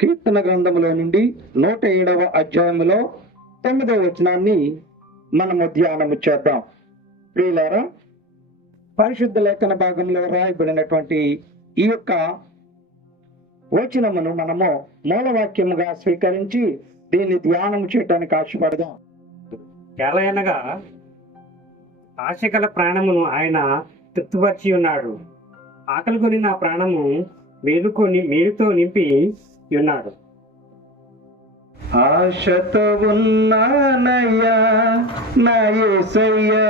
కీర్తన గ్రంథములో నుండి 107వ అధ్యాయములో 9వ వచనాన్ని మనము ధ్యానము చేద్దాం. ప్రియులారా, పరిశుద్ధ లేఖన భాగంలో రాయబడినటువంటి ఈ యొక్క వచనమును మనము మూలవాక్యముగా స్వీకరించి దీన్ని ధ్యానం చేయడానికి ఆశపడదాం. ఎలాగనగా ఆశగల ప్రాణమును ఆయన తృప్తిపరిచి ఉన్నాడు, ఆకలి కొని నా ప్రాణము మేలుతో నింపి ఉన్నాడు. ఆశతో ఉన్నానయ్యా నా యేసయ్యా,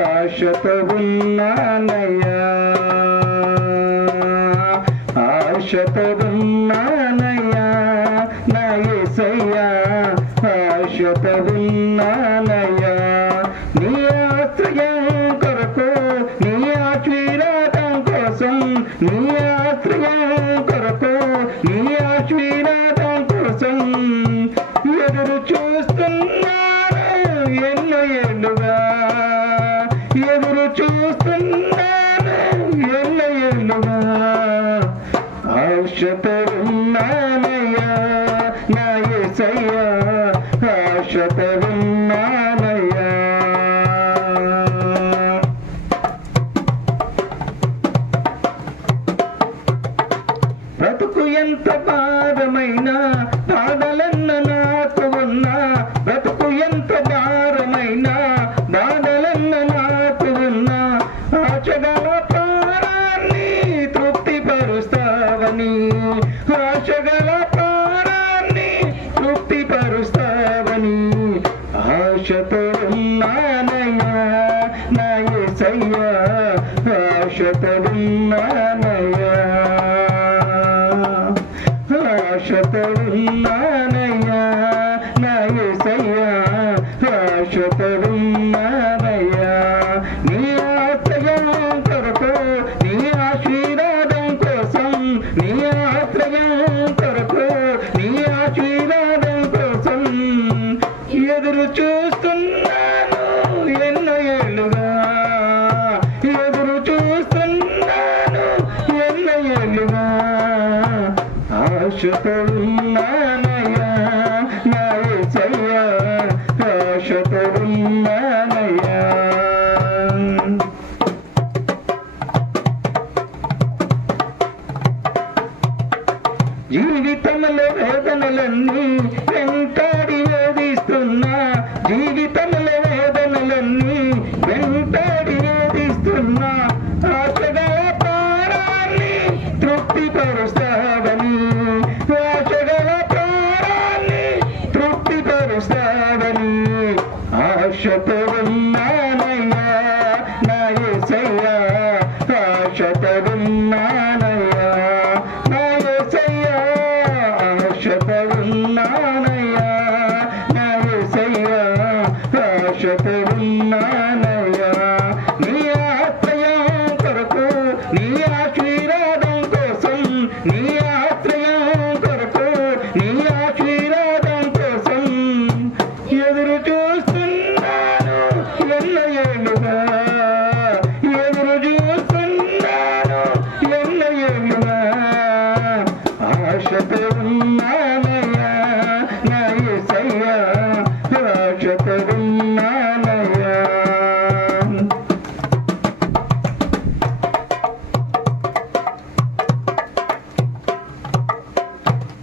ఆశతో ఉన్నానయ్యా, ఆశతో ఉన్నానయ్యా నా యేసయ్యా, ఆశతో ఉన్నానయ్యా. నీ ఆశ్రయం కొరకు, నీ ఆశీర్వాదం కోసం, నీ ఆశ్రయం కొరకు, నీ ఆశీర్వాదం కోసం ఎదురు చూస్తున్నాను ఎన్నో ఏళ్ళుగా, ఎదురు చూస్తున్నాను ఎన్నో ఏళ్ళుగా. ఆశతో ఉన్నానయ్యా నా యేసయ్యా, ఆశతో ఉన్నానయ్యా. బ్రతుకు ఎంత భారమైనా బాధలన్న నాకు ఉన్నా, బ్రతుకు ఎంత భారమైనా బాధలన్న నాకు ఉన్నా, ఆశగల ప్రాణాన్ని తృప్తిపరుస్తావని, ఆశగల ప్రాణాన్ని తృప్తిపరుస్తావని. ఆశతో ఉన్నానయ్యా నా యేసయ్యా, ఆశతో ఉన్నానయ్యా, ఆశతో ఉన్నానయ్యా నా యేసయ్యా, ఆశతో ఉన్నానయ్యా. నీ ఆశ్రయం కొరకు, నీ ఆశీర్వాదం కోసం, నీ ఆశ్రయం కొరకు, నీ ఆశీర్వాదం కోసం ఎదురు చూస్తున్నాను ఎన్నో ఏళ్ళుగా, ఎదురు చూస్తున్నాను ఎన్నో ఏళ్ళుగా. ఆశతో ఉన్నానయ్యా నా యేసయ్యా, ఆశతో ఉన్నానయ్యా. జీవితంలో వేదనలన్నీ వెంటాడి వేధిస్తున్నా, జీవితంలో వేదనలన్నీ వెంటాడి వేధిస్తున్నా, ఆశగల ప్రాణాన్ని తృప్తిపరుస్తావని, ఆశగల ప్రాణాన్ని తృప్తిపరుస్తావని. ఆశతో ఉన్నానయ్యా నా యేసయ్యా, ఆశతో ఉన్నానయ్యా నా యేసయ్యా, ఆశతో ఉన్నానయ్యా నా యేసయ్యా, ఆశతో ఉన్నానయ్యా. నీ ఆశ్రయం కొరకు, నీ ఆశీర్వాదం కోసం, నీ ఆశ్రయం కొరకు, నీ ఆశీర్వాదం కోసం ఎదురు చూస్తున్నాను ఎన్నో ఏళ్ళుగా, ఎదురు చూస్తున్నాను ఎన్నో ఏళ్ళుగా. ఆశతో ఉన్నానయ్యా నా యేసయ్యా, ఆశతో ఉన్నానయ్యా.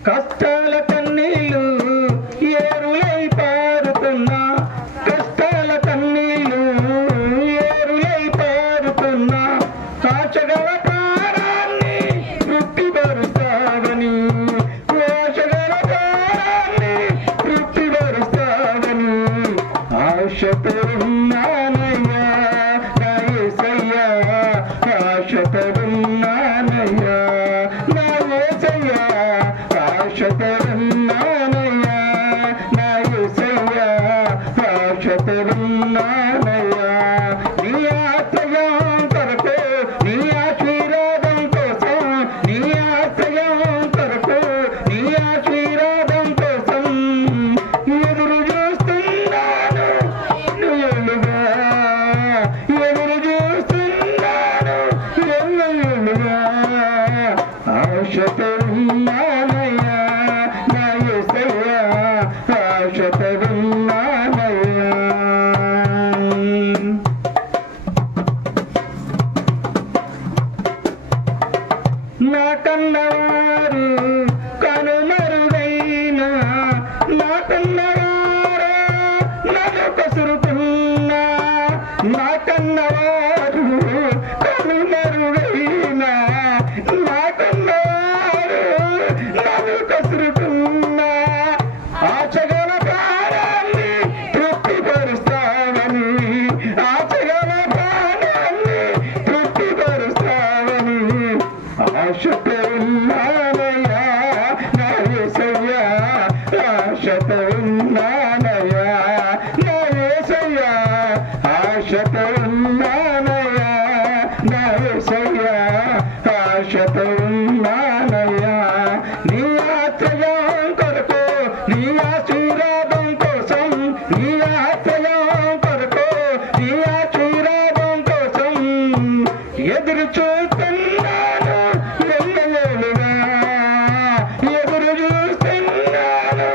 కష్టాల కన్నీళ్ళు ఏరులై పారుతున్నా, కష్టాల కన్నీళ్ళు నాకన్నవారు కనుమరుగైనా, నాకన్నవారు నన్ను కసురుకున్నా, ఆచగల ప్రాణాన్ని తృప్తిపరుస్తావని, ఆచగల ప్రాణాన్ని తృప్తిపరుస్తావని ఆశతో ఉన్నానయ్యా నా యేసయ్యా, ఆశతో ఉన్నానయ్యా నా యేసయ్యా, ఆశతో ఉన్నానయ్యా నా యేసయ్యా, ఆశతో ఉన్నానయ్యా. నీ ఆశ్రయం కొరకు, నీ ఆశీర్వాదం కోసం, నీ ఆశ్రయం కొరకు, నీ ఆశీర్వాదం కోసం ఎదురు చూస్తున్నాను ఎన్నెలుగా, ఎదురు చూస్తున్నాను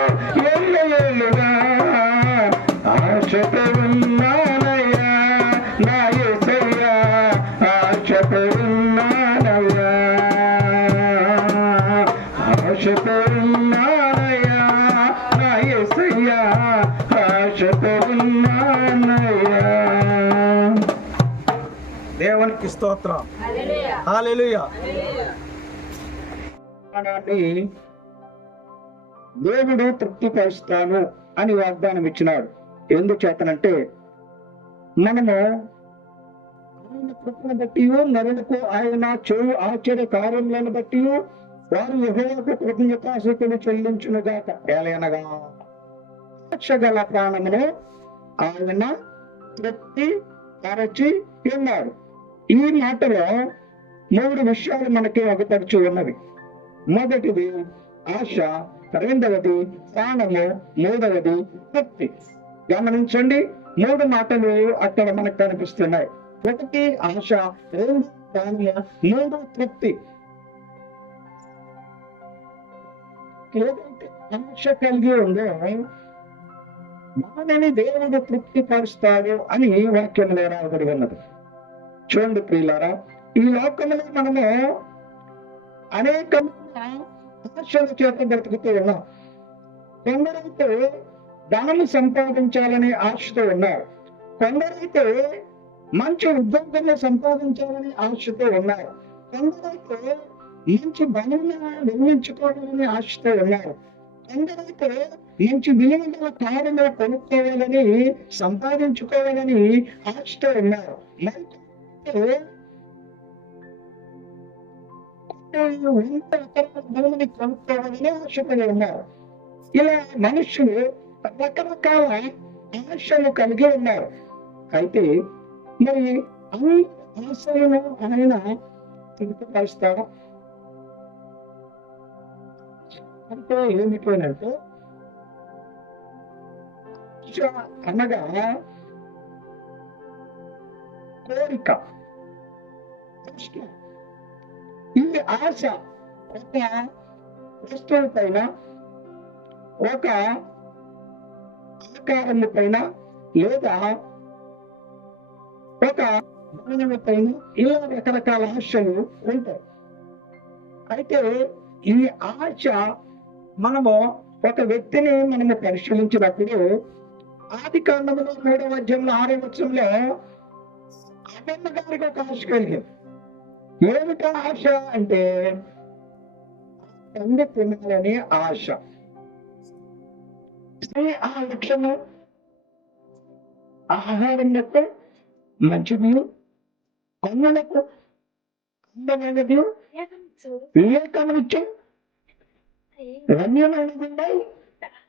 ఎన్నెలుగా. ఆశతో ఉన్నానయ్యా నా యేసయ్యా, ఆశతో ఉన్నానయ్యా, ఆశతో ఉన్నానయ్యా నా యేసయ్యా, ఆశతో ఉన్నానయ్యా. దేవునికి స్తోత్రం. హల్లెలూయా. ప్రాణాన్ని దేవుడు తృప్తిపరుస్తాను అని వాగ్దానం ఇచ్చినాడు. ఎందుచేతనంటే మనము ఆయన కృపను బట్టి, నరులకు ఆయన చేయు ఆశ్చర్య కార్యములను బట్టి వారు యెహోవాకు కృతజ్ఞతాస్తుతులు చెల్లించునుగాక. ఏలయనగా ఆశగల ప్రాణమును ఆయన తృప్తి పరచి ఉన్నాడు. ఈ మాటలో 3 విషయాలు మనకి ఒకతరుచు ఉన్నవి. మొదటిది ఆశ, రెండవది ప్రాణము, మూడవది తృప్తి. గమనించండి, 3 మాటలు అక్కడ మనకు కనిపిస్తున్నాయి. 1 ఆశ, 2 ప్రాణము, 3 తృప్తి. ఏదైతే ఆశ కలిగి ఉందో మనని దేవుడు తృప్తి పరుస్తాడు అని వాక్యంలో రాయబడి ఉన్నది. చూడండి ప్రియులారా, ఈ లోకంలో మనము అనేక ఆశల చేత బ్రతుకుతూ ఉన్నాం. కొందరైతే ధనము సంపాదించాలని ఆశతో ఉన్నారు, కొందరైతే మంచి ఉద్యోగంలో సంపాదించాలని ఆశతో ఉన్నారు, కొందరైతే మంచి భవనం నిర్మించుకోవాలని ఆశతో ఉన్నారు, కొందరైతే మంచి విలువైన కారులో కొనుక్కోవాలని సంపాదించుకోవాలని ఆశతో ఉన్నారు, భూమిని కొనుక్కోవాలని ఆశతో ఉన్నారు. ఇలా మనుషులు రకరకాల ఆశలు కలిగి ఉన్నారు. అయితే మరి అన్ని ఆశలను ఆయన తృప్తిపరుస్తాడు అంటే ఏమిటంటే, అనగా కోరిక. ఈ ఆశ ఒక వస్తువు పైన, ఒక ఆకారము పైన, లేదా ఒక భవనము పైన, ఇలా రకరకాల ఆశలు ఉంటాయి. అయితే ఈ ఆశ మనము ఒక వ్యక్తిని మనము పరిశీలించినప్పుడు ఆదికాండములో 3వ అధ్యాయంలో 6వ వచనంలో అబన్న గారికి ఒక ఆశ కలిగింది. ఏమిటా ఆశ అంటే పండు తినాలనే ఆశ. ఆ వృక్షము ఆహారం యొక్క మంచిది, కొమ్మలకు అందమైనది, వివేకమిచ్చు రమ్యమైనది.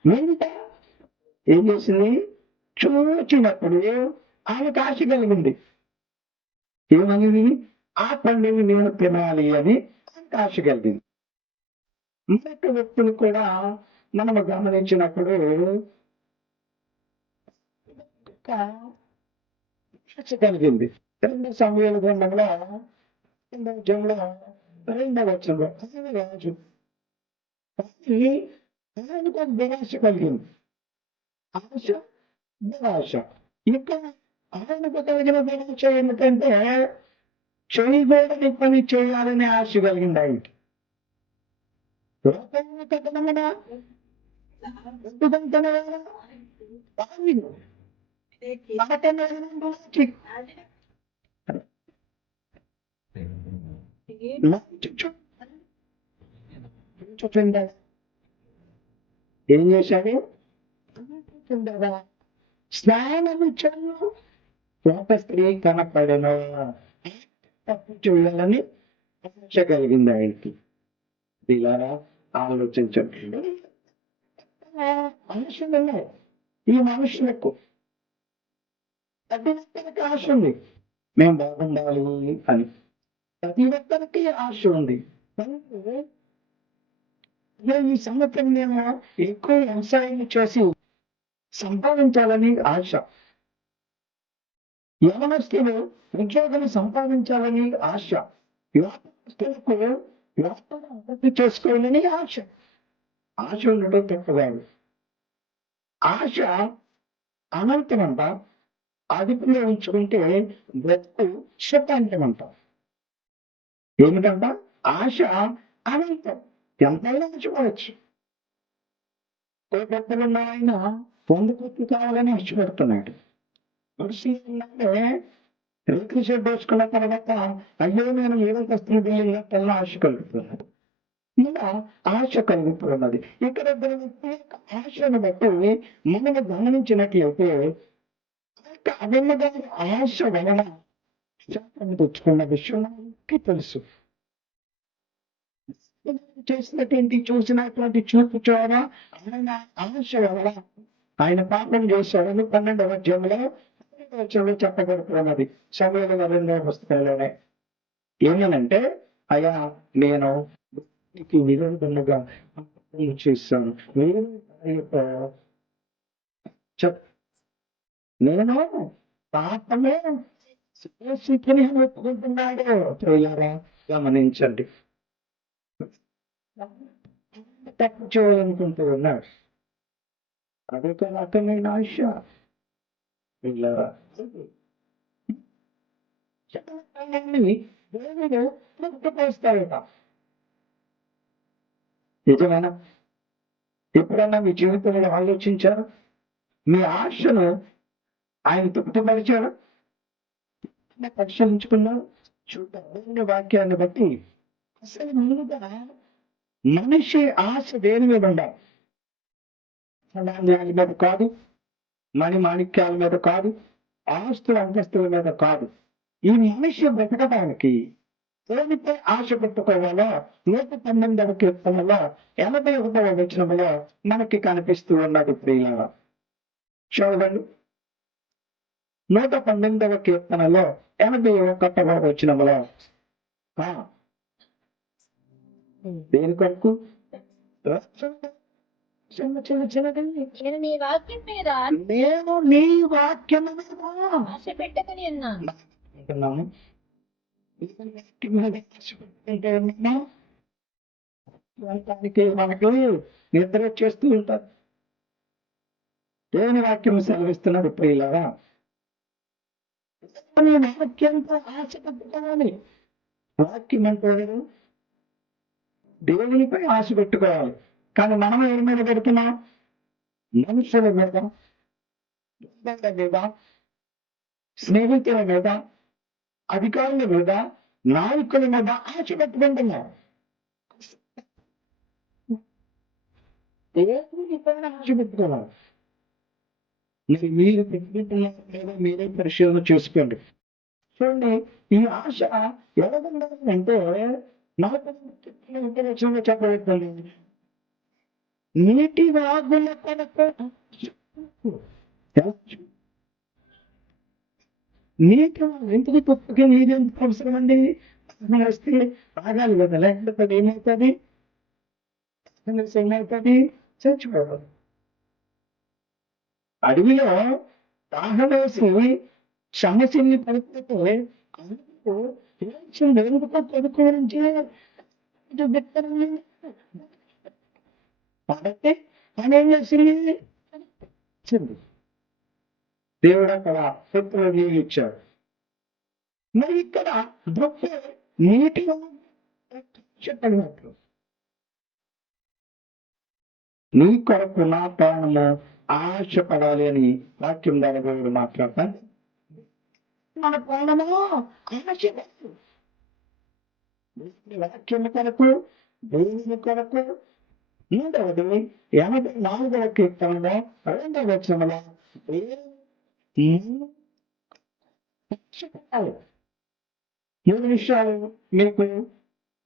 వింట ఏం చేసింది? చూచినప్పుడు ఆమెకు ఆశ కలిగింది. ఏమని? ఆ పండుని నేను తినాలి అని ఆశ కలిగింది. మరొక వ్యక్తులు కూడా మనము గమనించినప్పుడు ఆశ కలిగింది. 2 సమూయేలు గ్రంథంలో 2వ అధ్యాయంలో 2వ వచనంలో ఆయన రాజు ఆయనకు ఒక దురాశ కలిగింది. ఆశ, దురాశ. ఇంకా ఆయనకు కలిగిన దురాశ ఏమిటంటే చేయకూడని పని చేయాలనే ఆశ కలిగింది ఆయనకి. ఏం చేశాడు? స్నానమిచ్చాడు. ఒక స్త్రీ కనపడను తప్పించి వెళ్ళాలని ఆశ కలిగింది ఆయనకి. ఇలా ఆలోచించండి. మనుషులలో ఈ మనుషులకు ప్రతి ఒక్కరికి ఆశ ఉంది, మేము బాగుండాలి అని. ప్రతి ఒక్కరికి ఆశ ఉంది. ఈ సంవత్సరం నేను ఎక్కువ వ్యవసాయం చేసి సంపాదించాలని ఆశ. యవనస్తులు ఉద్యోగం సంపాదించాలని ఆశ. వ్యాపారస్తులకు వ్యాపారం అభివృద్ధి చేసుకోవాలని ఆశ. ఆశ ఉండడం తప్పగాదు. ఆశ అనంతమంట. అదుపులో ఉంచుకుంటే బ్రతుకు సుఖాంతమంట. ఏమిటంట? ఆశ అనంతం. ఎంతైనా ఆశపడచ్చు. పెద్దలున్న ఆయన పొందుపూర్తి కావాలని ఆశపడుతున్నాడు. రేకుల షెడ్ వేసుకున్న తర్వాత అయ్యో నేను ఏడొస్తున్న బిల్లు ఆశ కలుగుతున్నాడు. ఇలా ఆశ కలుగుతున్నది. ఇక్కడ ఆశను బట్టి మనము గమనించినట్లయితే అభిమగారి ఆశ వలన తెచ్చుకున్న విషయం మనకి తెలుసు. చేసినటువంటి చూసినటువంటి చూపు చూడ ఆయన ఆశ వలన ఆయన పాపం చేశాడని 12వ అధ్యాయంలో చెప్పబడుతున్నది. సమయంలో 2వ పుస్తకంలోనే ఏమనంటే, అయ్యా నేను విరోధంగా చేశాను, నేను పాపమే స్థితిని ఒప్పుకుంటున్నాడు. గమనించండి. తప్పు చేయాలనుకుంటూ ఉన్నాడు. అదొక రకమైన ఆశ. దేవుడు తృప్తిపరుస్తాడట. నిజమేనా? ఎప్పుడన్నా మీ జీవితంలో ఆలోచించారు? మీ ఆశను ఆయన తృప్తిపరిచారు? పరిశీలించుకున్నారు? చూడండి వాక్యాన్ని బట్టి అసలు ముందుగా మనిషి ఆశ దేని మీద ఉండాలి? ధాన్యాల మీద కాదు, మణి మాణిక్యాల మీద కాదు, ఆస్తుల అంతస్తుల మీద కాదు. ఈ మనిషి బ్రతకడానికి దేనిపై ఆశ పెట్టుకోవాలో 119వ కీర్తనలో 81వ వచనంలో మనకి కనిపిస్తూ ఉన్నది. ప్రియులారా చూడండి, 119వ కీర్తనలో 81వ వచనంలో దేని కొరకు? నేను నీ వాక్యం మీద నేను నీ వాక్యం మీద ఆశ పెట్టుకుని ఉన్నాను. మనకు నిద్ర చేస్తూ ఉంటారు. దేవుని వాక్యం సెలవిస్తున్నాడు. ప్రియులారా, వాక్యంతో ఆశ పెట్టుకోవాలి. వాక్యం అంటే దేవునిపై ఆశ పెట్టుకోవాలి. కానీ మనం ఎవరి మీద పెడుతున్నాం? మనుషుల మీద, మీద, స్నేహితుల మీద, అధికారుల మీద, నాయకుల మీద ఆశ పెట్టుకుంటున్నాం. దేవునిపైన ఆశ పెట్టుకోవాలి. మీరు పెట్టుకుంటున్నారు లేదా మీరే పరిశీలన చేసుకోండి. చూడండి, ఈ ఆశ ఎలా ఉండాలంటే చెప్పబడుతుంది. నీటి వాగుల కొరకు నీటి ఎందుకు తప్పుకి నీరు ఎందుకు అవసరం అండి? వస్తే తాగాలి కదా, లేకపోతే ఏమవుతుంది? ఏమవుతుంది? చచ్చిపోవాలి. అడవిలో దాహమేసి సమస్యని పడిపోతే ఎందుకు కొడుకు గురించి కాబట్టి ఆయన ఏం చేసింది? దేవుడు అక్కడ శత్రువు నీళ్ళు ఇచ్చాడు. మరి ఇక్కడ దొప్ప నీటిలో చెప్పినట్లు నీ కొరకు నా ప్రాణము ఆశపడాలి అని వాక్యం ద్వారా దేవుడు మాట్లాడతాను. మన ప్రాణము ఆశ లేదు. దేవుని వాక్యం కొరకు, దేవుని కొరకు. మూడవది 84వ కీర్తనలో 2వ వచనంలో ఆశపడాలి. 3 విషయాలు మీకు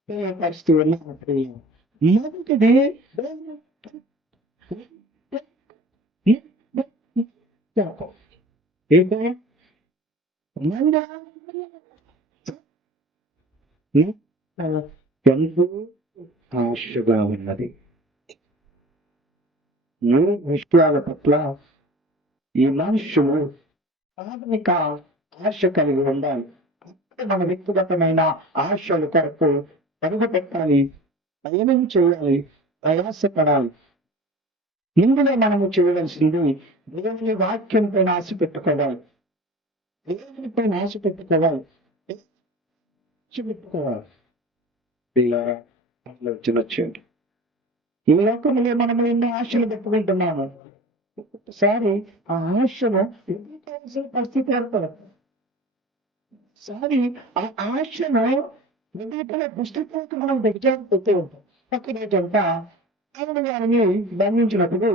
తెలియపరుస్తూ ఉన్నాను. మొదటిది ఎంతో ఆశగా ఉన్నది. 3 విషయాల పట్ల ఈ మనుషులు ప్రాథమిక ఆశ కలిగి ఉండాలి. మన వ్యక్తిగతమైన ఆశల కొరకు పరుగు పెట్టాలి, ప్రయాణం చేయాలి, ప్రయాసపడాలి. ఇందులో మనము చేయవలసింది దేవుని వాక్యం పైన ఆశ పెట్టుకోవాలి, దేవుని పైన ఆశ పెట్టుకోవాలి, పిల్లరా వచ్చింది. ఈ లోకంలో మనము ఎన్నో ఆశలు పెట్టుకుంటున్నాము. ఒకసారి ఆ ఆశను ఎదుర్కోవాల్సిన పరిస్థితి ఏర్పడుతుంది. ఒకసారి ఆ ఆశను వివేకల పుస్తకాలకు మనం దిగజారిపోతూ ఉంటాం. పక్కనేటంట దేవుడు వారిని బంధించినప్పుడు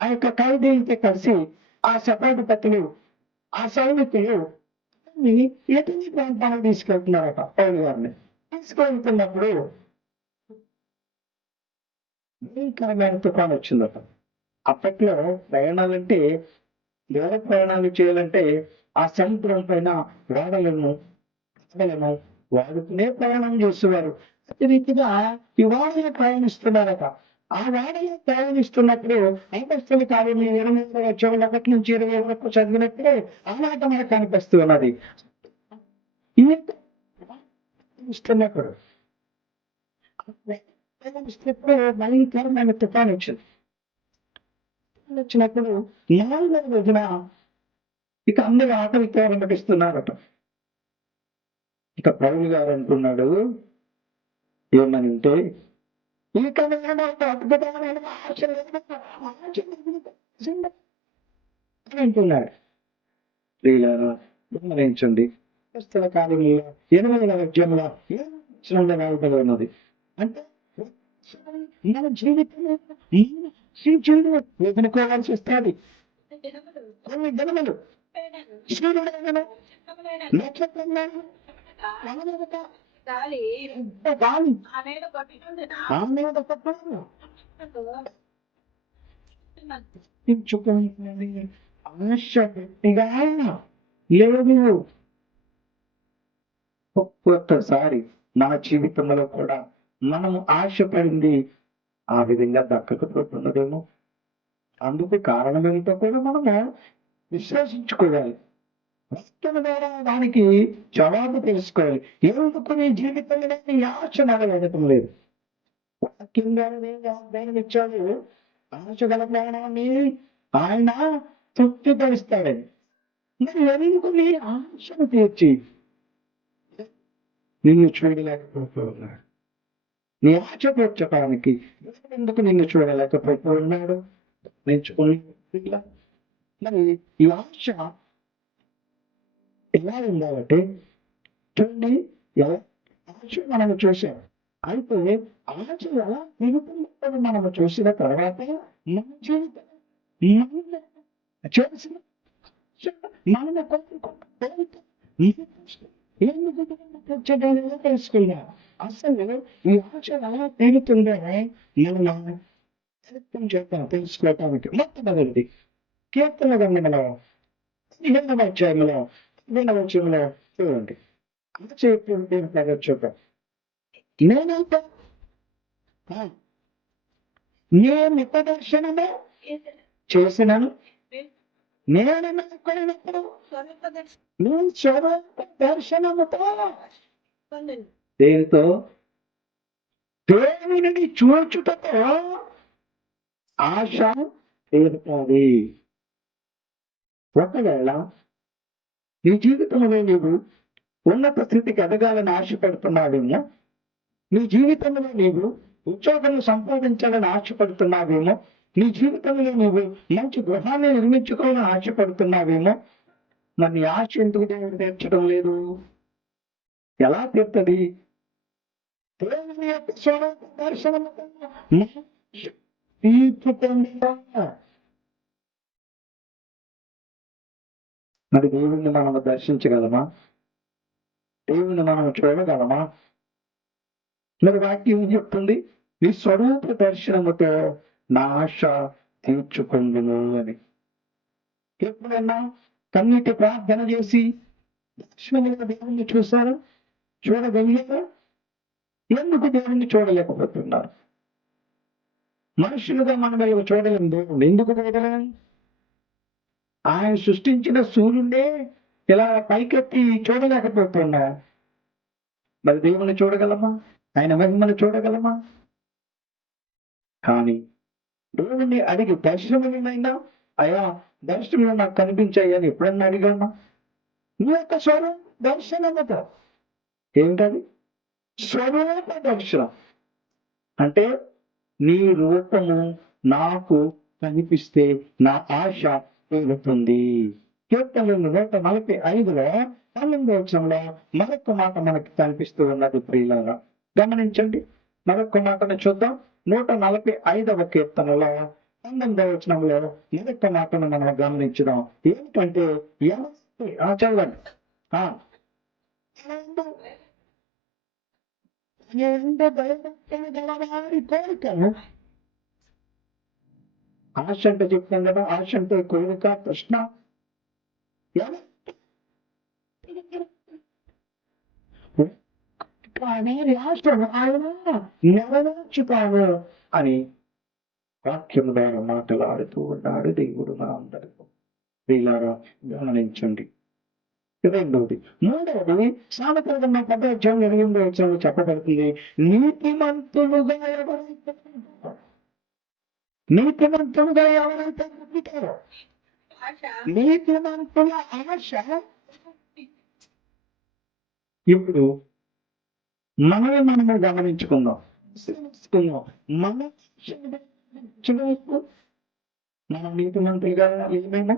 ఆ యొక్క ఖైదీలతో కలిసి ఆ శతాధిపతులు, ఆ సైనికులు ఎటువంటి ప్రాంతాలకు తీసుకెళ్తున్నారట. పౌలు గారిని తీసుకెళ్తున్నప్పుడు భయంకరమైన తుఫాను వచ్చిందట. అప్పట్లో ప్రయాణాలంటే, దూర ప్రయాణాలు చేయాలంటే ఆ సముద్రం పైన ఓడలను వాడుకునే ప్రయాణం చేసేవారు. అదే రీతిగా ఈ వాడలో ప్రయాణిస్తున్నారట. ఆ వాడలో ప్రయాణిస్తున్నప్పుడు అపొస్తలుల కార్యములు 8వ అధ్యాయం 1 నుంచి 20 వరకు చదివినప్పుడు ఆనాట మనకు కనిపిస్తూ ఉన్నది. ఇస్తున్నప్పుడు భయంకరమైన తుఫాను వచ్చినప్పుడు 4వ రోజున ఇక అందరూ ఆకలితో అనుమతిస్తున్నారట. ఇక పౌలు గారు అంటున్నాడు ఏమని అంటే, ఇక నేను అద్భుతమైన అంటున్నాడు. గమనించండి, పుస్తక కార్యంలో 8వ అధ్యాయంలో రాయబడి ఉన్నది. అంటే మన జీవితంలో ఎదుర్కోవాల్సి వస్తుంది. కొన్ని దినములు సూర్యుడు నక్షత్రం గాలి ఆశ గట్టిగా లేదు. ఒక్కొక్కసారి మన జీవితంలో కూడా మనము ఆశపడింది ఆ విధంగా దక్కకపోతున్నదేమో. అందుకు కారణం ఏంటో కూడా మనము విశ్లేషించుకోవాలి. వాక్యం ద్వారా దానికి జవాబు తెలుసుకోవాలి. ఎందుకు నీ జీవితంలో నీ ఆశ నెరవేరటం లేదు? వాక్యం ద్వారా వాగ్దానం ఇచ్చాడు, ఆశ గల ప్రాణాన్ని ఆయన తృప్తిపరుస్తాడని. మరి ఎందుకు నీ ఆశను తీర్చి నిన్ను చూడలేకపోతున్నాడు? నీ ఆశ తీర్చడానికి ఎందుకు నిన్ను చూడలేకపోతున్నాడు? నేర్చుకుని మరి ఈ ఆశ ఎలా ఉండాలంటే చూడండి, ఆశ మనము చూసాం. అయితే ఆశ ఎలా తిరుగుతున్నప్పుడు మనము చూసిన తర్వాత మన జీవితం చేసిన తెలుసుకున్నా. అసలు ఈ ఆశ ఎలా తిరుగుతుందో మనం తెలుసుకోవటానికి మొట్టమొదటిది కీర్తన గ్రంథంలో 8వ అధ్యాయంలో 8వ వచనంలో చూడండి. చూద్దాం. నేనైతే నేను ఉపదర్శనమే చేసినాను, నేను ఎక్కడినప్పుడు నేను స్వరూప దర్శనముతో దేనితో దేవుని చూచుటతో ఆశ తీరుతుంది. ఒకవేళ నీ జీవితంలో నీవు ఉన్నత స్థితికి ఎదగాలని ఆశపడుతున్నావేమో, నీ జీవితంలో నీవు ఉద్యోగం సంపాదించాలని ఆశపడుతున్నావేమో, నీ జీవితంలో నువ్వు మంచి గృహాన్ని నిర్మించుకోవాలని ఆశపడుతున్నావేమో, మరి నీ ఆశ ఎందుకు దేవుడు తీర్చడం లేదు? ఎలా తీర్తది? దేవుని యొక్క స్వరూప దర్శనము తీర్చుకుందా? మరి దేవుణ్ణి మనం దర్శించగలమా? దేవుణ్ణి మనం చూడగలమా? మరి వాక్యం ఏం చెప్తుంది? ఈ స్వరూప దర్శనముతో నా ఆశ తీర్చుకుందును అని. ఎప్పుడన్నా కన్నీటి ప్రార్థన చేసి దర్శనముగా దేవుణ్ణి చూశారా? చూడగలిగారా? ఎందుకు దేవుణ్ణి చూడలేకపోతున్నారు? మనుషులుగా మనం చూడలేం దేవుణ్ణి. ఎందుకు చూడలేం? ఆయన సృష్టించిన సూర్యుడే ఇలా పైకెత్తి చూడలేకపోతున్నా. మరి దేవుణ్ణి చూడగలమా? ఆయన మహిమను చూడగలమా? కానీ దేవుణ్ణి అడిగి దర్శనమైనా, అయ్యా దర్శనంలో నాకు కనిపించాయి అని ఎప్పుడన్నా అడిగామా? నీ యొక్క స్వరూప దర్శనముతో. ఏంటది? స్వరూప దర్శనం అంటే నీ రూపము నాకు కనిపిస్తే నా ఆశ తీరుతుంది. కీర్తనలు 145లో 12వ వచనంలో మరొక మాట మనకి కనిపిస్తూ ఉన్నది ప్రియులారా. గమనించండి, మరొక మాటను చూద్దాం. 145వ కీర్తనలో 19వ వచనంలో మరొక మాటను మనం గమనించుదాం. ఏంటంటే చదవండి. కోరికను ఆశ అంటే చెప్తాను కదా, ఆశ అంటే కోరిక, ప్రశ్న. కానీ ఆశను ఆయన నెరవేర్చుతాను అని వాక్యం ద్వారా మాట్లాడుతూ ఉన్నాడు దేవుడు మనందరితో. వీళ్ళారా గమనించండి. రెండవది, మూడవది సామెతల 10:8 చెప్పబడుతుంది. నీతిమంతులుగా ఎవరైతే పుట్టారో నీతిమంతుల ఆశ. ఇప్పుడు మనము గమనించుకుందాం. మనం నీతిమంతులుగా ఏమైనా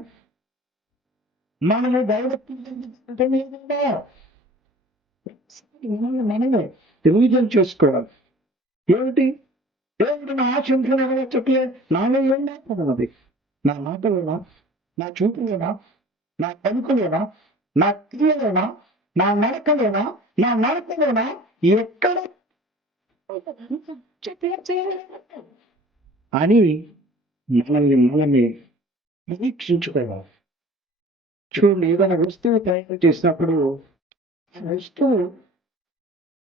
మనము మనమే రివిజన్ చేసుకోవాలి. ఏమిటి? దేవుడు నా ఆశ ఎందుకు నెరవేర్చట్లేదు? నాలో ఏం లేకపోతున్నది? నా మాటలోనా, నా చూపులోనా, నా పలుకులోనా, నా క్రియలోనా, నా నడకలోనా, నా నడకలోనా, ఎక్కడ అని మనల్ని మనమే పరీక్షించుకోవాలి. చూడండి, ఏదైనా వస్తువు తయారు చేసినప్పుడు ఆ వస్తువు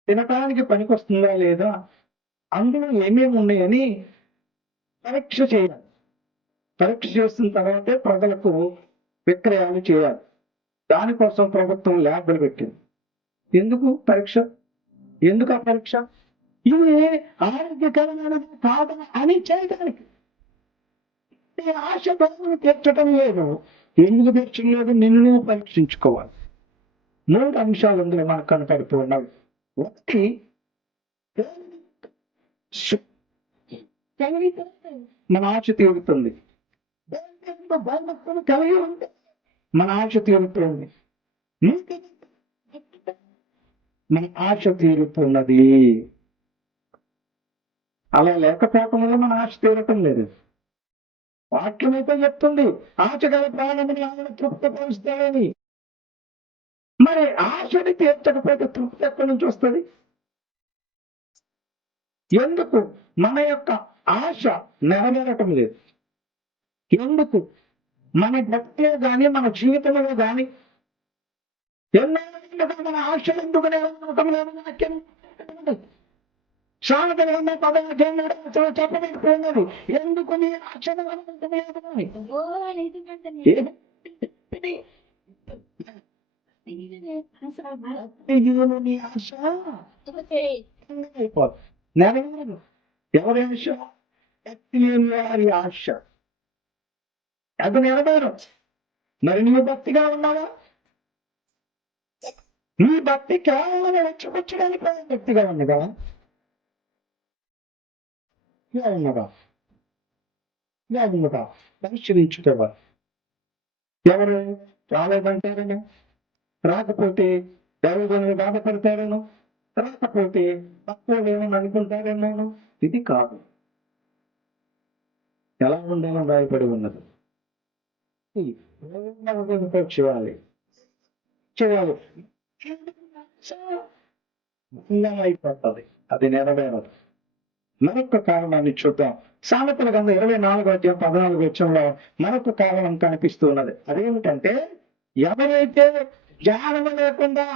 తినటానికి పనికొస్తుందా లేదా, అందులో ఏమేమి ఉన్నాయని పరీక్ష చేయాలి. పరీక్ష చేసిన తర్వాతే ప్రజలకు విక్రయాలు చేయాలి. దానికోసం ప్రభుత్వం ల్యాబ్లు పెట్టింది. ఎందుకు పరీక్ష? ఎందుకు ఆ పరీక్ష? ఇది ఆరోగ్యకరమైనది కాదు అని చేయడానికి. ఆశ బరువును తీర్చడం లేదు. ఎందుకు తీర్చలేదు? నిన్ను పరీక్షించుకోవాలి. 3 అంశాలు అందులో మనకు కనపడుతూ ఉన్నవి. ఒకటి, మన ఆశ తీరుతుంది. కలిగి ఉంది, మన ఆశ తీరుతుంది. మన ఆశ తీరుతున్నది. అలా లేకపోవటం వల్ల మన ఆశ తీరటం లేదు. వాక్యం అయితే చెప్తుంది, ఆశ గల ప్రాణముని ఆయన తృప్తిపరుస్తాడని. మరి ఆశని తీర్చకపోతే తృప్తి ఎక్కడి నుంచి వస్తుంది? ఎందుకు మన యొక్క ఆశ నెరవేరటం లేదు? ఎందుకు మన భక్తిలో కానీ మన జీవితంలో కానీ ఎన్నో మన ఆశ ఎందుకు నెరవేరటం లేదు? వాక్యం సామెతల 10:8 చెప్పబడిపోయినది. ఎందుకు నీ ఆశ నెరవేరటం లేదు అని. నీ ఆశ నెరవేరు. ఎవరి ఆశ? వారి ఆశ. అది నెరవేరు. మరి నువ్వు భక్తిగా ఉన్నావా? నీ భక్తి కేవలం రెచ్చగొచ్చడానికి భక్తిగా ఉన్నదా? ఉన్నదా? వేగముగా పరిశీలించుకోవాలి. ఎవరు రాలేదంటారను, రాకపోతే దైవజనులు బాధపడతారను, రాకపోతే తక్కువ లేవని అనుకుంటారేమోను. ఇది కాదు. ఎలా ఉండాలని రాయబడి ఉన్నది. చేయాలి చేయాలి అయిపోతుంది. అది నెరవేరదు. మరొక కారణాన్ని చూద్దాం. సామెతల గ్రంథం 24:14 మరొక కారణం కనిపిస్తూ ఉన్నది. అదేమిటంటే, ఎవరైతే జ్ఞానము లేకుండా,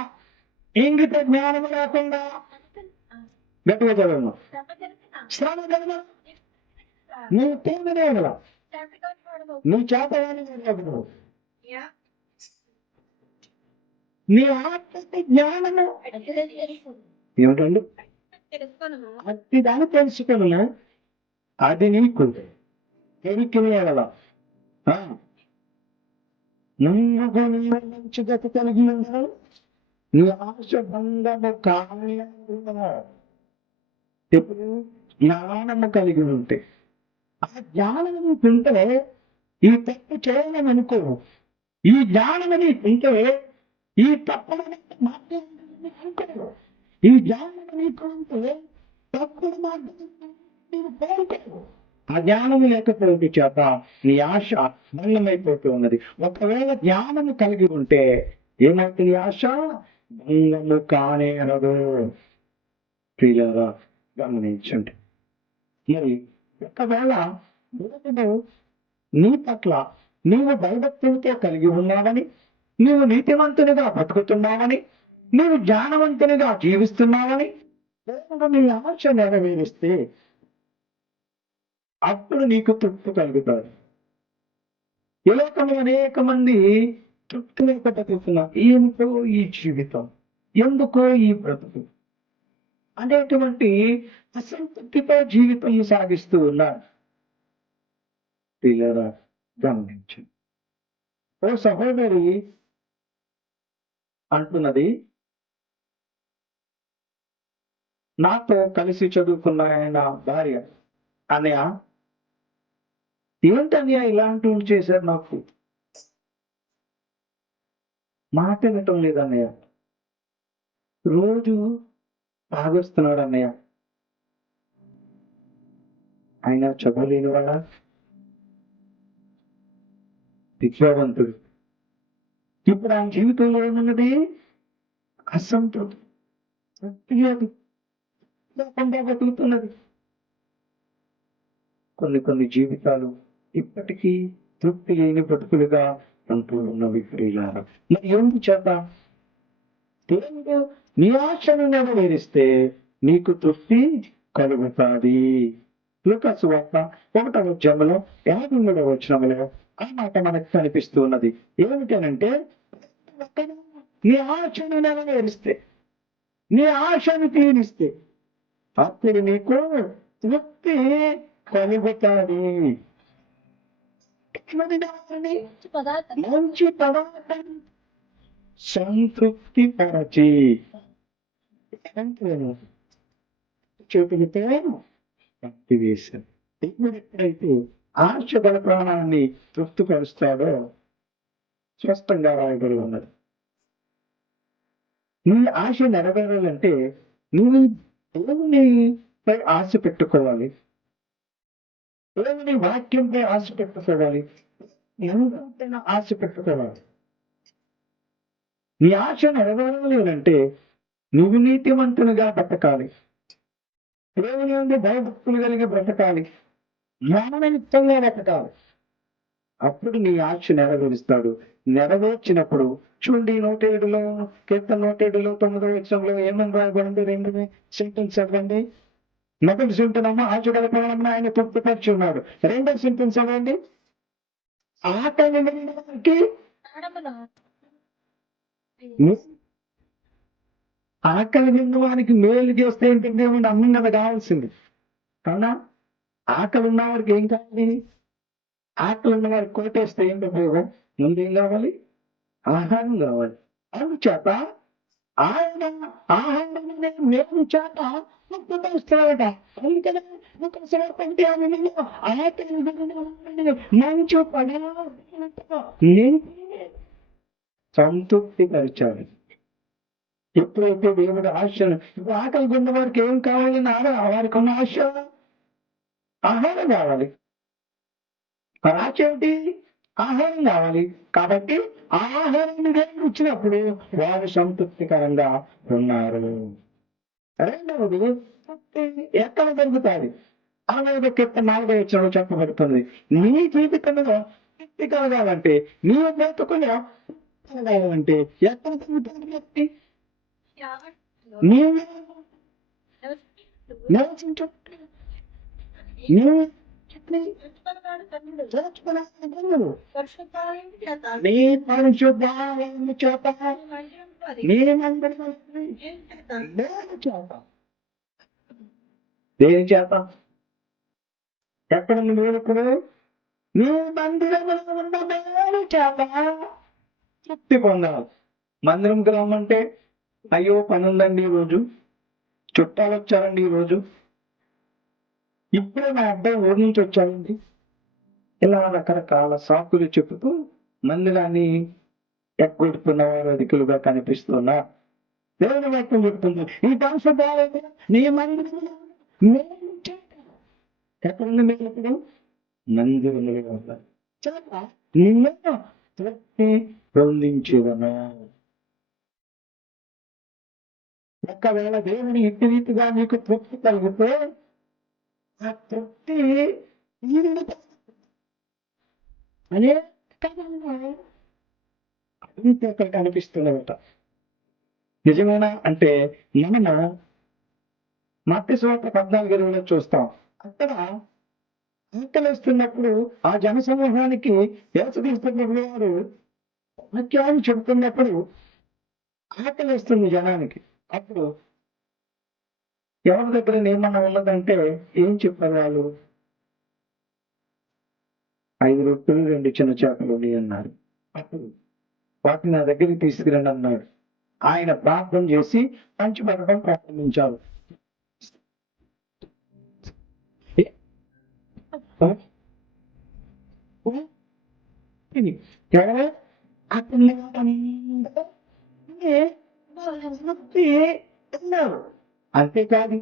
ఇంగిత జ్ఞానము లేకుండా, గట్టిగా చదవను, శ్రమ కలిగిన నీ తీవ్రనే నీ చేతగానే నీ ఆత్మకి జ్ఞానము ఏమిటండి? అతి దాన్ని తెలుసుకున్నా అది నీకు ఎరికిన మంచి గతి కలిగి ఉన్నావు. నీ ఆశ బంధము కానీ ఎప్పుడు జ్ఞానము కలిగి ఉంటే, ఆ జ్ఞానము నీకుంటే ఈ తప్పు చేయలేని అనుకో. ఈ జ్ఞానము నీకుంటే ఈ తప్పుడు మార్గం అనుకో. ఈ జ్ఞానము నీకుంటే తప్పుడు మార్గం నీవు కోరుకోవు. ఆ జ్ఞానము లేకపోతే చేత నీ ఆశ భంగమైపోతూ ఉన్నది. ఒకవేళ జ్ఞానము కలిగి ఉంటే ఏమవుతుంది? ఆశ భంగము కానేరదు. ప్రియులారా గమనించండి. మరి ఒకవేళ దేవుడు నీ పట్ల నీవు భయభక్తులతో కలిగి ఉన్నావని, నీవు నీతివంతునిగా బతుకుతున్నావని, నీవు జ్ఞానవంతునిగా జీవిస్తున్నావని దేవుడు నీ ఆశ నెరవేరిస్తే అప్పుడు నీకు తృప్తి కలుగుతాడు. ఈ లోకంలో అనేక మంది తృప్తి లేక బతుకుతున్నారు. ఏమిటో ఈ జీవితం, ఎందుకో ఈ బ్రతుకు అనేటువంటి అసంతృప్తితో జీవితం సాగిస్తూ ఉన్నారు. పిల్లరా గమనించండి. ఓ సహోదరి అంటున్నది, నాతో కలిసి చదువుకున్న ఆయన భార్య, అన్నయ్య ఏంటన్నయ్య ఇలాంటి చేశారు, నాకు మాట వినటం లేదన్నయ్య, రోజు తాగొస్తున్నాడు అన్నయ్య, ఆయన చదవలేని వాళ్ళ విద్యావంతుడు. ఇప్పుడు ఆయన జీవితంలో ఏమున్నది? అసంతృప్తి లేకుండా బతుకుతున్నది. కొన్ని జీవితాలు ఇప్పటికీ తృప్తి లేని బ్రతుకులుగా అంటూ ఉన్నవి. ప్రియులారా, మరి ఎందుకు చేద్దాం? దేవుడు నీ ఆశను నెరవేరిస్తే నీకు తృప్తి కలుగుతుంది. లూకా సువార్త 1:53 ఆ మాట మనకు కనిపిస్తూ ఉన్నది. ఏమిటనంటే, నీ ఆశను నెరవేరిస్తే, నీ ఆశను తీరిస్తే అప్పుడు నీకు తృప్తి కలుగుతుంది. మంచి పదార్థం సంతృప్తి పరచి చేతులతో భక్తి వేశారు. దేవుడు ఎప్పుడైతే ఆశ గల ప్రాణాన్ని తృప్తిపరుస్తాడో స్పష్టంగా రాయబడి ఉన్నది. నీ ఆశ నెరవేరాలంటే నువ్వు దేవునిపై ఆశ పెట్టుకోవాలి, దేవుని వాక్యంపై ఆశ పెట్టుకోవాలి, ఎందుకైనా ఆశ పెట్టుకోవాలి. నీ ఆశ నెరవేరాలి అంటే నువ్వు నీతివంతునిగా బ్రతకాలి, దేవుని నుండి భయభక్తులు కలిగి బ్రతకాలి, జ్ఞానయుక్తంగా బ్రతకాలి. అప్పుడు నీ ఆశ నెరవేరుస్తాడు. నెరవేర్చినప్పుడు చూడండి, 107 కీర్తన 107:9 ఏమని రాయబడింది? 2 సెంటెన్స్ అవ్వండి. మొదటి సెంటెన్స్ ఆశ గల ప్రాణంలో ఆయన తృప్తిపరిచి ఉన్నాడు. 2వ సెంటెన్స్ అవ్వండి, ఆకలి లేని వారికి ఆకలి నిన్న వారికి మేలు చేస్తే ఏంటంటే అన్నం కదా కావాల్సింది. అవునా? ఆకలి ఉన్న వారికి ఏం కావాలి? ఆకలి ఉన్న వారికి కోటేస్తే ఏంటి ఉపయోగం? ముందు ఏం కావాలి? ఆహారం కావాలి. అందుచేత ఆయన ఆహారం నేను చేత ముక్తిస్తాడట. అందుకనే ఒక సేపంటే ఆకలి మంచు పడాలతో సంతృప్తి పరిచాడు. ఎప్పుడైతే దేవుడు ఆశను, ఇప్పుడు ఆకలి కొన్న వారికి ఏం కావాలి? వారికి ఉన్న ఆశ ఆహారం కావాలి. మరి ఆశ ఏంటి? ఆహారం కావాలి. కాబట్టి ఆహారాన్ని దేవుడు ఇచ్చినప్పుడు వారు సంతృప్తికరంగా ఉన్నారు. రెండవది తృప్తి ఎక్కడ దొరుకుతుంది? అలాగే కీర్తన 4వ వచనంలో చెప్పబడుతుంది. నీ జీవితంలో తృప్తి కలగాలంటే, నీవు బ్రతుకులో కలగాలంటే ఎక్కడ దొరుకుతుంది? నీవు నివసించు నీవు నీ పరిశుద్ధాలయము చేత నీ మందిరము దేని చేత? దేని చేత? ఎక్కడ నువ్వు నీ మందిరములో ఉన్న దేని చేత తృప్తి పొందాలి. మందిరంకి రమ్మంటే అయ్యో పని ఉందండి ఈరోజు, చుట్టాలు వచ్చారండి ఈరోజు, ఇప్పుడే మా అబ్బాయి ఊరి నుంచి వచ్చాడండి, ఇలా రకరకాల సాకులు చెబుతూ మందిరాన్ని ఎగ్గొడుతున్న వారు అధికులుగా కనిపిస్తున్నారు. దేవుని వాక్యం చెప్తుంది, ఈ పరిశుద్ధాలయము నీ మందిరములో నేను చేత. ఎక్కడుంది మీరు ఇప్పుడు? మందిరములో ఉన్నారు. చేత నిన్ను తృప్తి పొందించేదను. ఒకవేళ దేవుని ఇంటి రీతిగా నీకు తృప్తి కలిగితే ఆ తృప్తి అనేక అవినీతి అక్కడ కనిపిస్తున్నదట. నిజమేనా అంటే మనము మత్తయి సువార్త 14:20 చూస్తాం. అక్కడ ఆకలిస్తున్నప్పుడు ఆ జన సమూహానికి యేసుక్రీస్తు వారు వాక్యాన్ని చెబుతున్నప్పుడు ఆకలిస్తుంది జనానికి. అప్పుడు ఎవరి దగ్గర ఏమన్నా ఉన్నదంటే ఏం చెప్పారు వాళ్ళు? 5 రొట్టెలు 2 చిన్న చేపలు ఉన్నాయి అన్నారు. అప్పుడు వాటిని నా దగ్గరికి తీసుకురండి అన్నాడు. ఆయన ప్రార్థన చేసి పంచిపెట్టడం ప్రారంభించారు. అంతేకాదు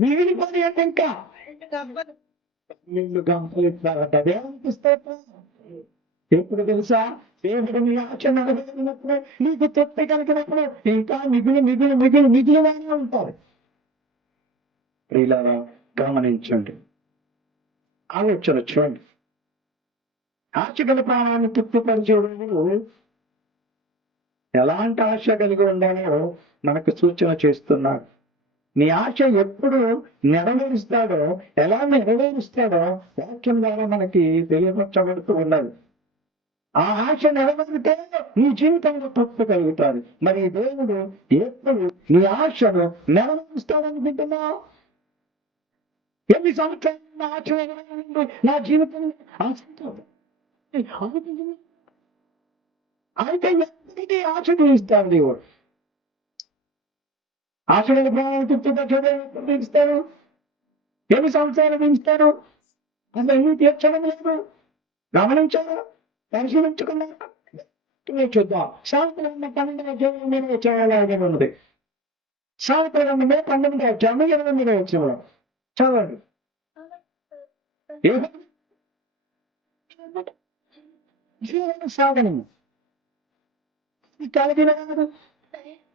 మిగిలిపోయి అంటే ఇంకా 12 గంటలు ఇస్తారట. దేవునికి స్తోత్రం. ఎప్పుడు తెలుసా? దేవుడు నీ ఆచరణ నెరవేరినప్పుడు, నీకు తృప్తి కలిగినప్పుడు ఇంకా మిగిలిగానే ఉంటారు. ప్రియులారా గమనించండి, ఆలోచన చూడండి. ఆశ గల ప్రాణాన్ని తృప్తిపరిచేవాడు ఎలాంటి ఆశ కలిగి ఉండాలో మనకు సూచన చేస్తున్నాడు. నీ ఆశ ఎప్పుడు నెరవేరుస్తాడో, ఎలా నెరవేరుస్తాడో వాక్యం ద్వారా మనకి తెలియపరచబడుతూ ఉన్నది. ఆ ఆశ నెరవేరితే నీ జీవితంలో తృప్తి కలుగుతాడు. మరి దేవుడు ఎప్పుడు నీ ఆశను నెరవేరుస్తాడనుకుంటున్నావు? ఎన్ని సంవత్సరాలు నా ఆశ నెరవేరింది, నా జీవితం అయితే ఎప్పటికీ ఆశ తీరుస్తాడు దేవుడు. ఆశలని ప్రాణాలు తృప్తిస్తారు. ఎన్ని సంవత్సరాలు పెంచుతారు? అసలు ఎన్ని తీర్చడం లేదు. గమనించారా? పరిశీలించుకున్నారా? చూద్దాం. సాయంత్రం 12వ అధ్యాయం మీద వచ్చేలాగే ఉన్నది. సాయంత్రం 12వ అధ్యాయం 8వ వచనం చదవండి. జీవన సాధనము కలిగిన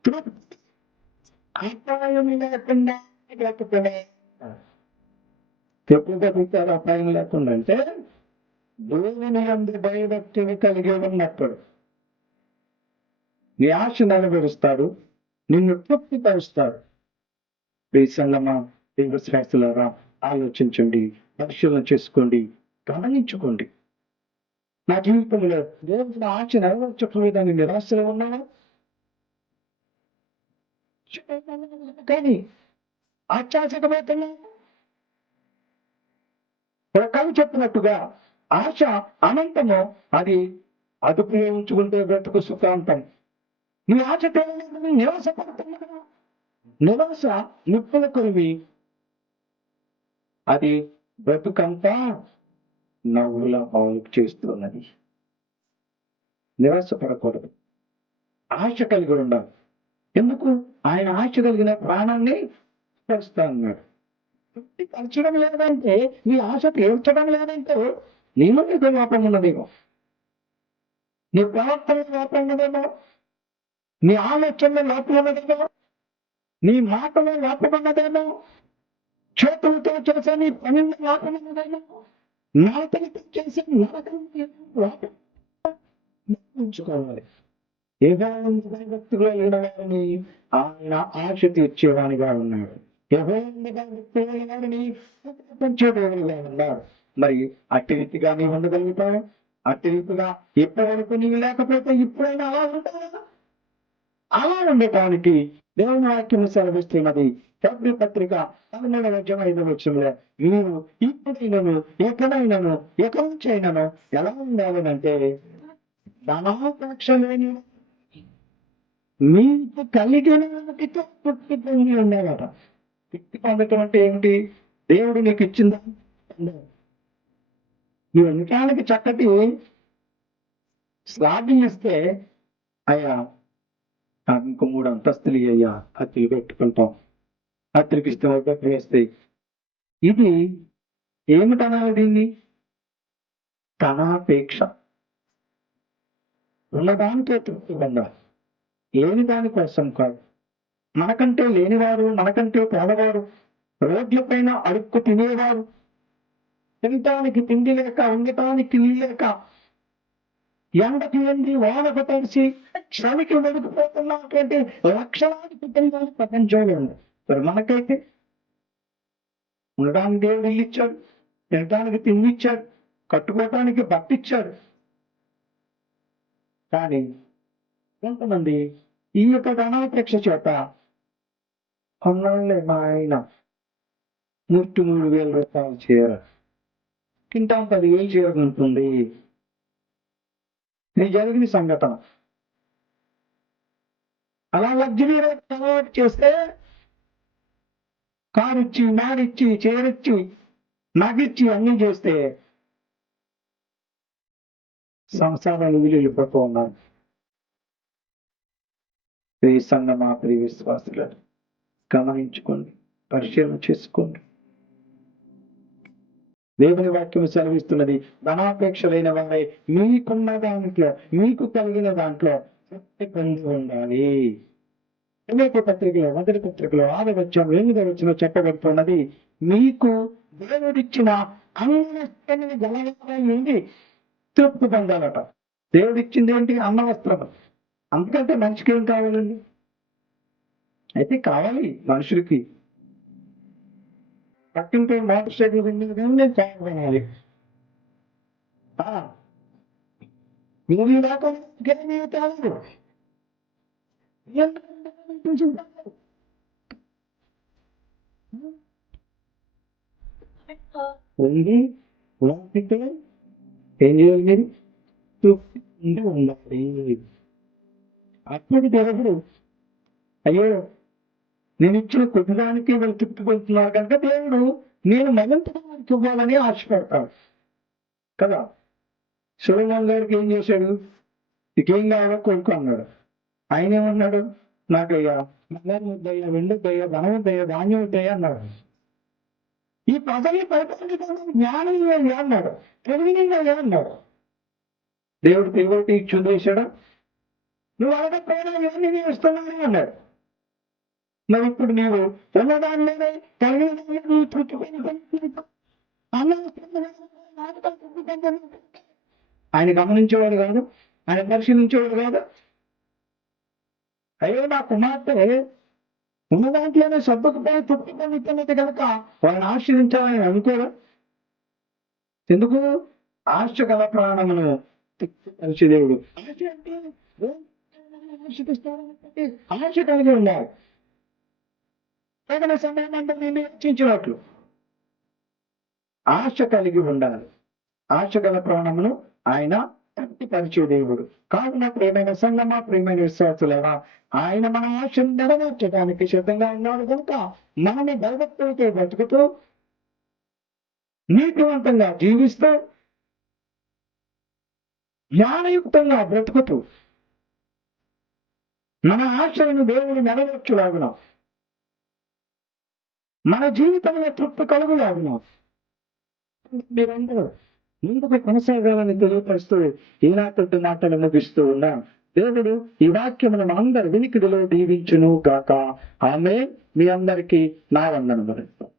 తృప్తి అపాయం లేకుండా లేకపోతే ఎప్పుడు బతుకుతారు అపాయం లేకుండా అంటే దేవుని యందు భయభక్తిని కలిగి ఉన్నప్పుడు నీ ఆశ నెరవేరుస్తాడు, నిన్ను తృప్తిపరుస్తాడు. సంగమా దేవుడు శ్రేష్ఠులారా ఆలోచించండి, పరిశీలన చేసుకోండి, గమనించుకోండి. నా జీవితంలో దేవుడు ఆశ నెరవేర్చలేదని నిరాశలో ఉన్నావా? కానీ ఆశ్చాసకమవుతున్నా ఒక కవి చెప్పినట్టుగా ఆశ అనంతము, అది అదుపులో ఉంచుకుంటే బ్రతుకు సుఖాంతం. నీ ఆశ కలిగిన నిరాశ పడుతున్నావు. నిరాశ నిప్పుల కొరివి, అది బ్రతుకంతా నవ్వుల పాలు చేస్తున్నది. నిరాశ పడకూడదు, ఆశ కలిగి ఉండాలి. ఎందుకు? ఆయన ఆశ కలిగిన ప్రాణాన్ని చేస్తా అన్నాడు. తృప్తి పరచడం లేదంటే, నీ ఆశ తీర్చడం లేదంటే నీలో నీకు లోపం ఉన్నదేమో, నీ ప్రవర్తన లోపం ఉన్నదేమో, నీ ఆలోచనలో లోపం ఉన్నదేమో, నీ మాటలో లోపం ఉన్నదేమో, చేతులతో చేసే నీ పనిలో లోపం ఉన్నదేమో, నాటలతో చేసే నాటకం లోపం ఉంచుకోవాలి. వ్యక్తిలో లేడవారిని ఆయన ఆశ తీర్చేవానిగా ఉన్నాడు. పెంచేవాడిగా ఉన్నాడు. మరి అట్టి రీతిగా నీవు ఉండగలుగుతావు. అట్టి రీతిగా ఇప్పటి వరకు నీవు లేకపోతే ఇప్పుడైనా అలా ఉంటావా? అలా ఉండటానికి దేవుని వాక్యం సెలవిస్తున్నది. ఫిలిప్పీ పత్రిక 11:5 నీవు ఇప్పుడైనను ఎక్కడైనాను ఎక్కడి నుంచి అయినాను ఎలా ఉండాలనంటే ధనాపేక్ష లేని మీకు కలిగిన వాటితో తృప్తి పొంది ఉండేవాట. తృప్తి పొందటం అంటే ఏమిటి? దేవుడు నీకు ఇచ్చిందా? నువ్వు వెనకాలకి చక్కటి స్లాబింగ్ ఇస్తే, అయ్యా నాకు ఇంకో 3 అంతస్తులు అయ్యా అత్తిలు పెట్టుకుంటాం, అత్తిలికి ఇష్టం వేస్తాయి. ఇది ఏమిటనాలి? దీన్ని ధనాపేక్ష. ఉన్నదానికే తృప్తి పొందాలి, లేని దాని కోసం కాదు. మనకంటే లేనివారు, మనకంటే పేదవారు, రోడ్ల పైన అడుక్కు తినేవారు, తినటానికి తిండి లేక, ఉండటానికి ఇల్లు లేక, ఎండకి ఎండి వానకు తడిసి శ్రమికి వెలిగిపోతున్నటువంటి లక్షలాది కుటుంబాలు ప్రపంచంలో ఉంది. మరి మనకైతే ఉండడానికి దేవుడు ఇల్లు ఇచ్చాడు, తినటానికి తిండి ఇచ్చాడు, కట్టుకోవటానికి బట్ట ఇచ్చాడు. కానీ కొంతమంది ఈ యొక్క ధనాపేక్ష చేత కొన్నాళ్ళే మా ఆయన 3,000 రూపాయలు చీర కింటా 10,000 చీర ఉంటుంది. ఇది జరిగిన సంఘటన. అలా లగ్జరీ అలవాటు చేస్తే కారు ఇచ్చి, మేడిచ్చి, చీరిచ్చి, నగిచ్చి అన్నీ చేస్తే సంసారాలు వెళ్ళిపోతూ ఉన్నారు. ప్రియ సంఘమా, ప్రియ విశ్వాసులను గమనించుకోండి, పరిశీలన చేసుకోండి. దేవుని వాక్యం సెలవిస్తున్నది, ధనాపేక్ష లేని వారై మీకున్న దాంట్లో, మీకు కలిగిన దాంట్లో తృప్తి పొంది ఉండాలి. ఫిలిప్పీ పత్రికలో 1 పత్రికలో 6:8 చెప్పబడుతున్నది, మీకు దేవుడిచ్చిన అన్నవస్త్రములు గలవారై ఉండి తృప్తి పొందాలట. దేవుడిచ్చింది ఏంటి? అన్నవస్త్రం. అందుకంటే మనిషికి ఏం కావాలండి? అయితే కావాలి మనుషులకి. పట్టింపై మోటార్ సైకిల్ నేను కావాలి. మీరు లేకుండా కావాలి. ఏం చేయాలి? తృప్తి ఉండాలి. అప్పుడు దేవుడు, అయ్యో నేను ఇచ్చిన కొద్దిదానికి వీళ్ళు తృప్తి పొందుతున్నారు కనుక దేవుడు నేను మరింత వారికి ఇవ్వాలని ఆశపడతాడు కదా. సొలొమోను గారికి ఏం చేశాడు? నీకేం కావాలో కొడుకు అన్నాడు. ఆయన ఏమన్నాడు? నాకయ్యా బంగారం వద్దయ్యా, వెండి వద్దయ్యా, ధనం వద్దయ్యా, ధాన్యం వద్దయ్యా అన్నాడు. ఈ ప్రజల్ని పరిపాలించడానికి జ్ఞానం ఇవ్వాలి అన్నాడు, తెలివిని అన్నాడు. దేవుడు తెలివిటి చూసేశాడు. నువ్వు అడగకపోయినా ఇవన్నీ నేను ఇస్తున్నాను అన్నాడు. మరి ఇప్పుడు నీవు ఉన్నదాని మీద కలిగిన తృప్తి ఆయన గమనించేవాడు కాదు, ఆయన పరిశీలించేవాడు కాదు. అయ్యో నా కుమార్తె ఉన్న దాంట్లోనే సర్దుకుపోయి తృప్తి పొందుతున్నది కనుక వాళ్ళని ఆశ్రయించాలని అనుకోరా? ఎందుకు? ఆశ గల ప్రాణమును తృప్తిపరిచే దేవుడు. ఆశ కలిగి ఉన్నారు. తగిన సమయం అంటే నేను రక్షించినట్లు ఆశ కలిగి ఉండాలి. ఆశ గల ప్రాణమును ఆయన తృప్తిపరిచే దేవుడు. కావున ప్రియమైన సంగమా, ప్రియమైన విశ్వాసులరా, ఆయన మన ఆశను నెరవేర్చడానికి సిద్ధంగా ఉన్నాడు కనుక మనని దైవత్వంతో బ్రతుకుతూ నీతివంతంగా జీవిస్తూ జ్ఞానయుక్తంగా బ్రతుకుతూ మన ఆశలను దేవుడు నెరవేర్చులాగున మన జీవితంలో తృప్తి కలుగులాగున మీరందరూ ముందుకు కొనసాగాలని తెలియపరుస్తూ ఈనాటి మాటలు ముగిస్తూ ఉన్నాం. దేవుడు ఈ వాక్యమును అందరి వినికిడిలో దీవించును గాక. ఆమె మీ అందరికీ నా వందనములు.